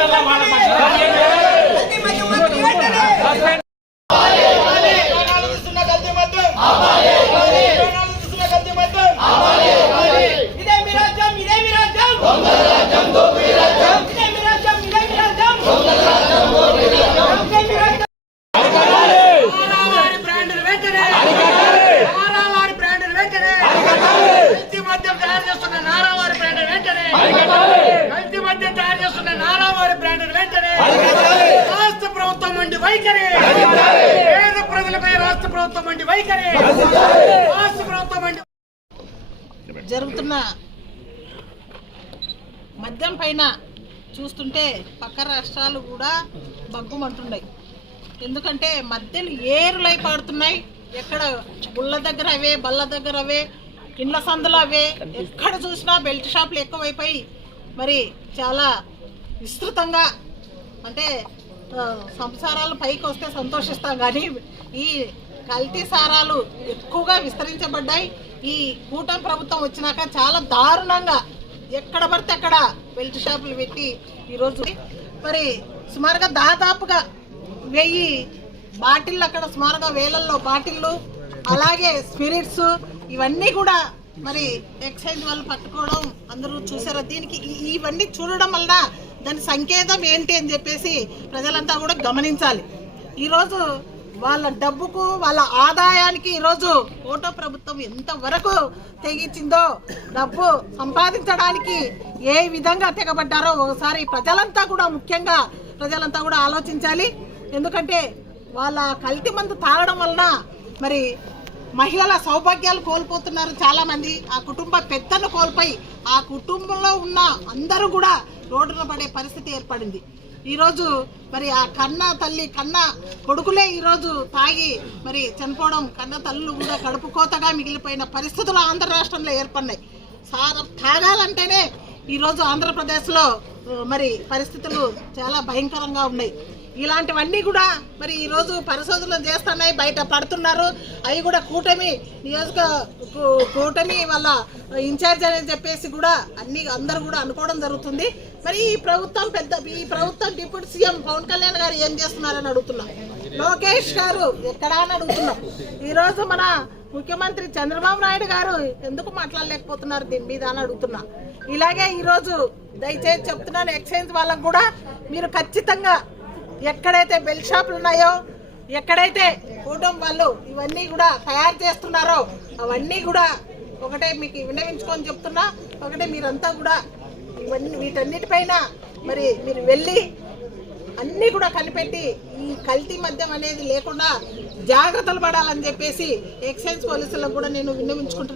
జగన్ వైఖరి. పేద ప్రజలపై రాష్ట్ర ప్రభుత్వం వంటి వైఖరి. రాష్ట్ర ప్రభుత్వం వంటి జరుగుతున్న మద్యం పైన చూస్తుంటే పక్క రాష్ట్రాలు కూడా బగ్గుమంటున్నాయి ఎందుకంటే మద్యలు ఏరులై పాడుతున్నాయి. ఎక్కడ గుళ్ళ దగ్గర అవే బల్ల దగ్గర అవే ఇండ్ల సందులు అవే ఎక్కడ చూసినా బెల్ట్ షాపులు ఎక్కువైపోయి మరి చాలా విస్తృతంగా అంటే సంసారాలు పైకి వస్తే సంతోషిస్తాం కానీ ఈ కల్తీ సారాలు ఎక్కువగా విస్తరించబడ్డాయి. ఈ కూటమి ప్రభుత్వం వచ్చినాక చాలా దారుణంగా ఎక్కడ పడితే అక్కడ బెల్ట్ షాపులు పెట్టి ఈరోజు మరి సుమారుగా దాదాపుగా వెయ్యి బాటిళ్ళు అక్కడ సుమారుగా వేలల్లో బాటిళ్ళు అలాగే స్పిరిట్స్ ఇవన్నీ కూడా మరి ఎక్సైజ్ వాళ్ళు పట్టుకోవడం అందరూ చూసారు దీనికి ఇవన్నీ చూడడం వల్ల దాని సంకేతం ఏంటి అని చెప్పేసి ప్రజలంతా కూడా గమనించాలి. ఈరోజు వాళ్ళ డబ్బుకు వాళ్ళ ఆదాయానికి ఈరోజు ఓటో ప్రభుత్వం ఎంతవరకు తెగించిందో డబ్బు సంపాదించడానికి ఏ విధంగా తెగబడ్డారో ఒకసారి ప్రజలంతా కూడా ముఖ్యంగా ప్రజలంతా కూడా ఆలోచించాలి. ఎందుకంటే వాళ్ళ కల్తీ మందు తాగడం వలన మరి మహిళల సౌభాగ్యాలు కోల్పోతున్నారు చాలామంది. ఆ కుటుంబ పెద్దను కోల్పోయి ఆ కుటుంబంలో ఉన్న అందరూ కూడా రోడ్డున పడే పరిస్థితి ఏర్పడింది. ఈరోజు మరి ఆ కన్న తల్లి కన్న కొడుకులే ఈరోజు తాగి మరి చనిపోవడం కన్న తల్లులు కూడా కడుపు కోతగా మిగిలిపోయిన పరిస్థితులు ఆంధ్ర రాష్ట్రంలో ఏర్పడినాయి. సార తాగాలంటేనే ఈరోజు ఆంధ్రప్రదేశ్లో మరి పరిస్థితులు చాలా భయంకరంగా ఉన్నాయి. ఇలాంటివన్నీ కూడా మరి ఈరోజు పరిశోధనలు చేస్తున్నాయి బయట పడుతున్నారు. అవి కూడా కూటమి నియోజక కూటమి వాళ్ళ ఇన్ఛార్జ్ అని చెప్పేసి కూడా అన్ని అందరూ కూడా అనుకోవడం జరుగుతుంది. మరి ఈ ప్రభుత్వం పెద్ద ఈ ప్రభుత్వం డిప్యూటీ సీఎం పవన్ కళ్యాణ్ గారు ఏం చేస్తున్నారని అడుగుతున్నాం. లోకేష్ గారు ఎక్కడా అని అడుగుతున్నాం. ఈరోజు మన ముఖ్యమంత్రి చంద్రబాబు నాయుడు గారు ఎందుకు మాట్లాడలేకపోతున్నారు దీని మీద అని అడుగుతున్నా. ఇలాగే ఈరోజు దయచేసి చెప్తున్నాను ఎక్స్చేంజ్ వాళ్ళకు కూడా మీరు ఖచ్చితంగా ఎక్కడైతే బెల్ షాపులు ఉన్నాయో ఎక్కడైతే కూటమి వాళ్ళు ఇవన్నీ కూడా తయారు చేస్తున్నారో అవన్నీ కూడా ఒకటే మీకు విన్నవించుకొని చెప్తున్నా. ఒకటే మీరంతా కూడా ఇవన్నీ వీటన్నిటిపైన మరి మీరు వెళ్ళి అన్నీ కూడా కనిపెట్టి ఈ కల్తీ మద్యం అనేది లేకుండా జాగ్రత్తలు పడాలని చెప్పేసి ఎక్సైజ్ పోలీసులకు కూడా నేను విన్నవించుకుంటున్నాను